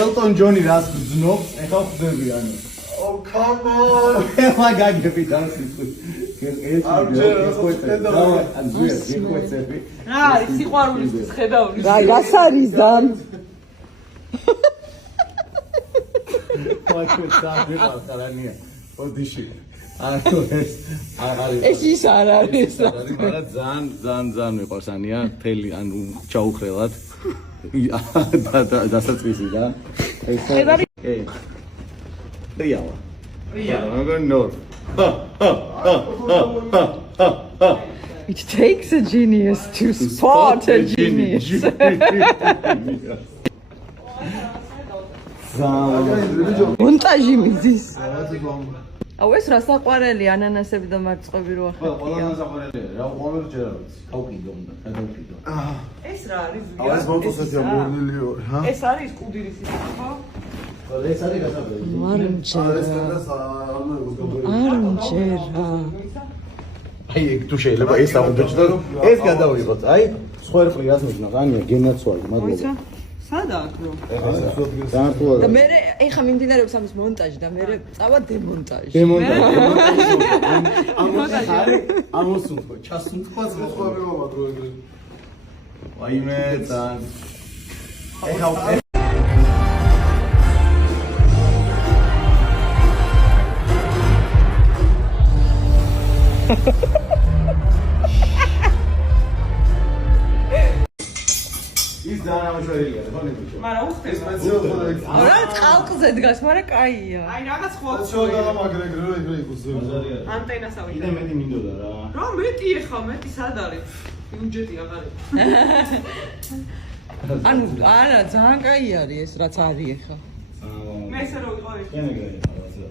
ელტონ ჯონი რას გძნობს, ეხლა ხვდები ანუ. Oh come on. ეხლა გაგები დავსის. რა არის სიყვარულისთვის ხედავდი? რა რას არის ზან? ხალხალანია. ოდიში. ანუ ეს არის. ეს ის არ არის. მაგრამ ძალიან მიყვარს ანია, მთელი ანუ ჩაუხრელად. დასაწყისიდან. ეს არის. რეალა. რეალა. ნორ. It takes a genius to spot a genius. მონტაჟი მიდის. აუ ეს რა საყვარელი ანანასები და მარწყები რო ახლა. ყველა საყვარელია. რა უყურებ ჯერა ვიცი. გავყიდო უნდა, გადავყიდო. ეს რა არის? ეს მოტოსებია მორნილიო, ჰა? ეს არის კუდირის ის ხო? ეს არის გასაგები. არმჯერა. აი ეგ თუ შეიძლება ეს ამბეჭდა რომ ეს გადავიღოთ. აი სხვა ერთხელ რას ნიშნავს? ანია გენაცვალე, მადლობა. სადა აქ რო? განართულა. და მე ეხა მიმდინარეობს ამის მონტაჟი და მე წავა დემონტაჟი. ამოსუნთქო, ჩასუნთქო ზღვა მაგრო ეგრე. ვაიმე თან. ეხა ის ძალიან ამოშორილია, ხო ნებიჭო? მაგრამ უხდეს. რა წყალზე დგას, მაგრამ კაია. აი რაღაც ხო. შევდა მაგრეგრე ეგრე იყოს. ანტენას ავიდა. კიდე მეტი მინდოდა რა. რა მეტი ეხა, მეტი სად არის? ბიუჯეტი აღარ არის. ანუ არა, ძალიან კაი არის ეს რაც არის ეხა. მე ესე რო ვიყავი. კენეგრე ხარ რა.